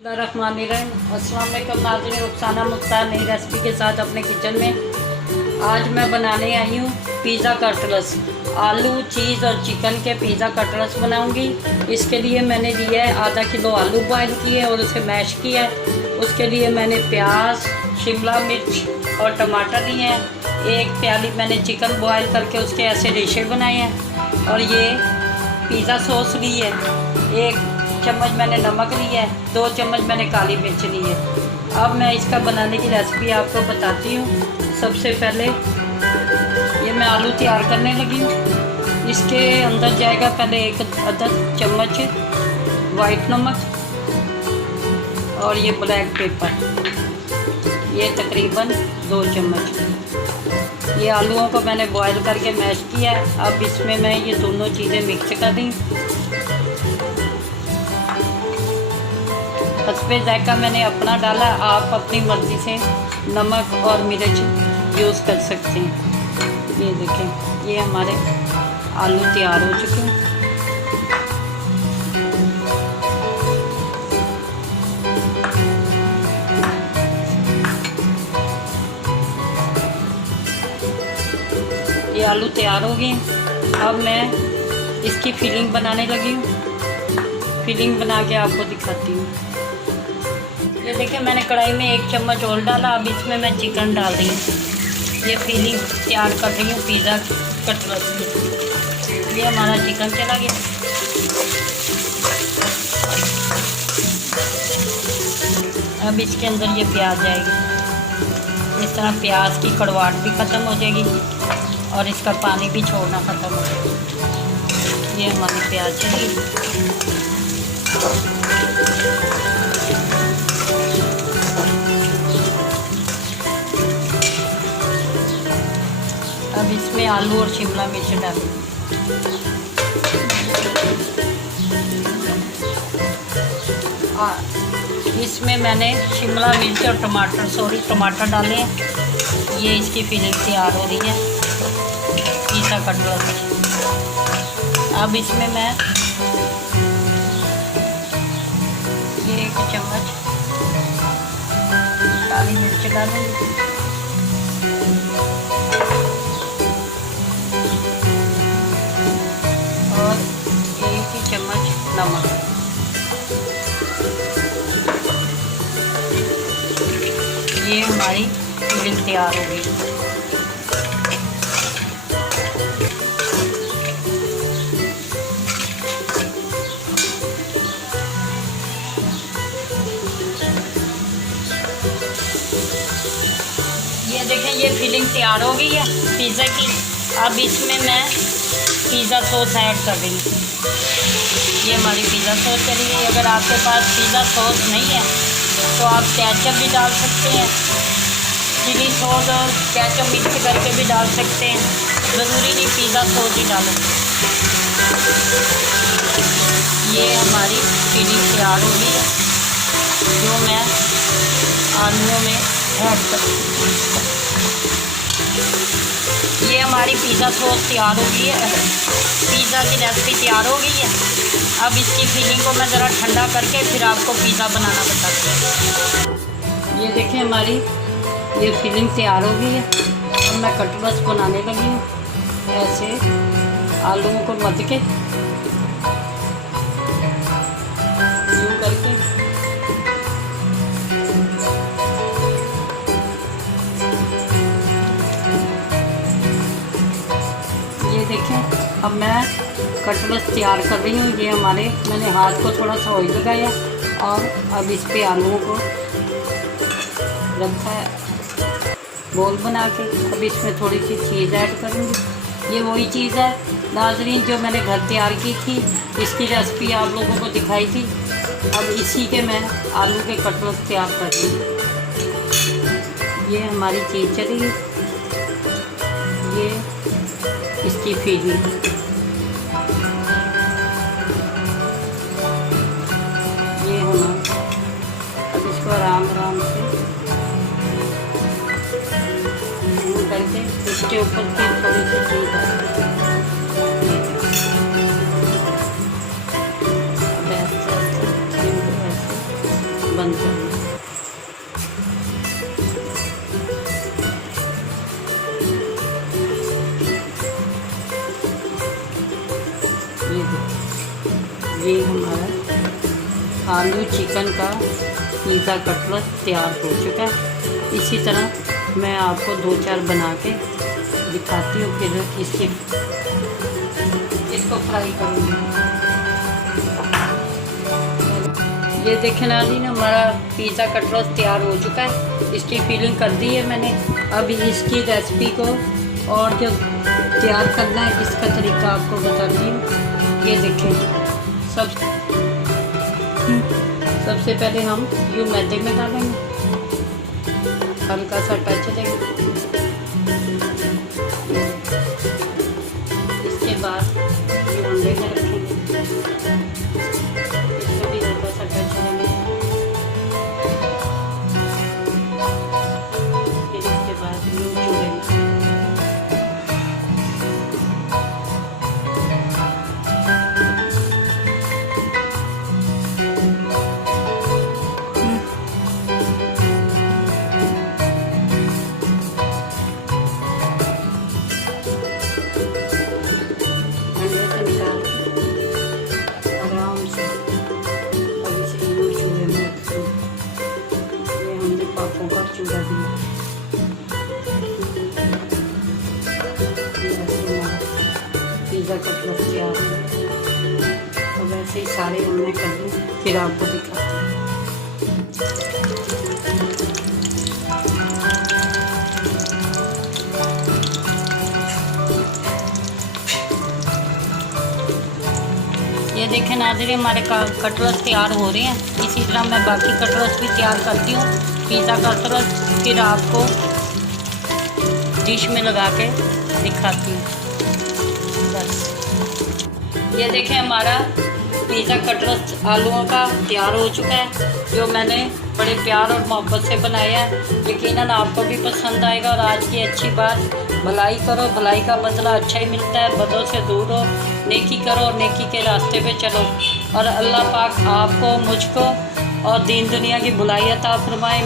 अस्सलाम वालेकुम नाज़रीन, रुखसाना मुख्तार नई रेसिपी के साथ अपने किचन में। आज मैं बनाने आई हूँ पिज़्ज़ा कटलेट्स। आलू, चीज़ और चिकन के पिज़्ज़ा कटलेट्स बनाऊँगी। इसके लिए मैंने लिया है आधा किलो आलू बॉयल किए और उसे मैश किया है। उसके लिए मैंने प्याज, शिमला मिर्च और टमाटर लिए हैं। एक प्याली मैंने चिकन बॉयल करके उसके ऐसे रेशे बनाए हैं। और ये पिज़्ज़ा सॉस ली है। एक चम्मच मैंने नमक लिया है, 2 चम्मच मैंने काली मिर्च ली है। अब मैं इसका बनाने की रेसिपी आपको बताती हूँ। सबसे पहले ये मैं आलू तैयार करने लगी हूँ। इसके अंदर जाएगा पहले एक आधा चम्मच वाइट नमक और ये ब्लैक पेपर, ये तकरीबन 2 चम्मच। ये आलूओं को मैंने बॉयल करके मैश किया है। अब इसमें मैं ये दोनों चीज़ें मिक्स कर दी। हस्बे जायका मैंने अपना डाला, आप अपनी मर्ज़ी से नमक और मिर्च यूज़ कर सकते हैं। ये देखें, ये हमारे आलू तैयार हो चुके हैं। ये आलू तैयार हो गए। अब मैं इसकी फिलिंग बनाने लगी हूँ। फिलिंग बना के आपको दिखाती हूँ। ये देखिए, मैंने कढ़ाई में 1 चम्मच ऑयल डाला। अब इसमें मैं चिकन डाल रही हूँ। ये फिलिंग तैयार कर रही हूँ पिज़्ज़ा कटलेट्स की। ये हमारा चिकन चला गया। अब इसके अंदर ये प्याज जाएगी। इस तरह प्याज की कड़वाहट भी ख़त्म हो जाएगी और इसका पानी भी छोड़ना ख़त्म हो जाएगा। ये हमारी प्याज चलेगी। अब इसमें आलू और शिमला मिर्च डालें। इसमें मैंने शिमला मिर्च और टमाटर डाले हैं। ये इसकी फिलिंग तैयार हो रही है पिज़्ज़ा कटलेट्स। अब इसमें मैं ये 1 चम्मच काली मिर्च डालूँगी और 1 चम्मच नमक। ये हमारी फिलिंग तैयार हो गई। ये देखें, ये फिलिंग तैयार हो गई है पिज़्ज़ा की। अब इसमें मैं पिज़्ज़ा सॉस ऐड कर रही हूँ। ये हमारी पिज़्ज़ा सॉस चली गई। अगर आपके पास पिज़्ज़ा सॉस नहीं है तो आप केचप भी डाल सकते हैं। चिली सॉस और केचप मिक्स करके भी डाल सकते हैं। ज़रूरी नहीं पिज़्ज़ा सॉस ही डालें। ये हमारी फिलिंग तैयार हो गई है जो मैं आलूओं में ऐड कर। ये हमारी पिज़्ज़ा सॉस तैयार हो गई है। पिज़्ज़ा की रेसिपी तैयार हो गई है। अब इसकी फिलिंग को मैं ज़रा ठंडा करके फिर आपको पिज़्ज़ा बनाना बताती हूँ। ये देखिए, हमारी ये फिलिंग तैयार हो गई है। अब मैं कटलेट्स बनाने लगी हूँ। ऐसे आलूओं को मध के यूँ करके ये देखें, अब मैं कटलेट्स तैयार कर रही हूँ। ये हमारे, मैंने हाथ को थोड़ा सा ऑयल लगाया और अब इस पे आलूओं को रखा है बोल बना के। अब इसमें थोड़ी सी चीज़ ऐड करूँगी। ये वही चीज़ है नाज़रीन जो मैंने घर तैयार की थी। इसकी रेसिपी आप लोगों को दिखाई थी। अब इसी के मैं आलू के कटलेट्स तैयार कर रही हूँ। ये हमारी चीज़ चलेगी। ये इसकी फिलिंग। ये होना। अब इसको आराम से करके इसके ऊपर फिर थोड़ी सी चीज़ बंद कर दूँ। ये हमारा आलू चिकन का पिज़्ज़ा कटलेट तैयार हो चुका है। इसी तरह मैं आपको 2-4 बना के दिखाती हूँ, फिर इसको फ्राई करूँगी। ये देखें नाज़रीन, हमारा पिज़्ज़ा कटलेट तैयार हो चुका है। इसकी फिलिंग कर दी है मैंने। अब इसकी रेसिपी को और जो तैयार करना है इसका तरीका आपको बताती हूँ। ये देखें, सबसे पहले हम यूँ मैदे में डालेंगे, हल्का सा टच देंगे। इसके बाद ये अंडे में रखेंगे, इसको भी हल्का सा टच देंगे। फिर इसके बाद यूँ छूलेंगे। चूड़ा दिया पिज़्ज़ा कटलेट तैयार है। तो वैसे ही सारे मैं कर दूँ, फिर आपको दिखाती हूँ। ये देखें नाज़रीन, हमारे कटलेट तैयार हो रहे हैं। इसी तरह मैं बाकी कटलेट भी तैयार करती हूँ, पिज़्ज़ा कटलेट, फिर आपको डिश में लगा के दिखाती हूँ। बस ये देखें, हमारा पिज़्ज़ा कटलेट आलूओं का तैयार हो चुका है, जो मैंने बड़े प्यार और मोहब्बत से बनाया है। यकीनन आपको भी पसंद आएगा। और आज की अच्छी बात, भलाई करो, भलाई का बदला अच्छा ही मिलता है। बदों से दूर हो, नेकी करो और नेकी के रास्ते पे चलो। और अल्लाह पाक आपको, मुझको और दीन दुनिया की भलाई अता फरमाए।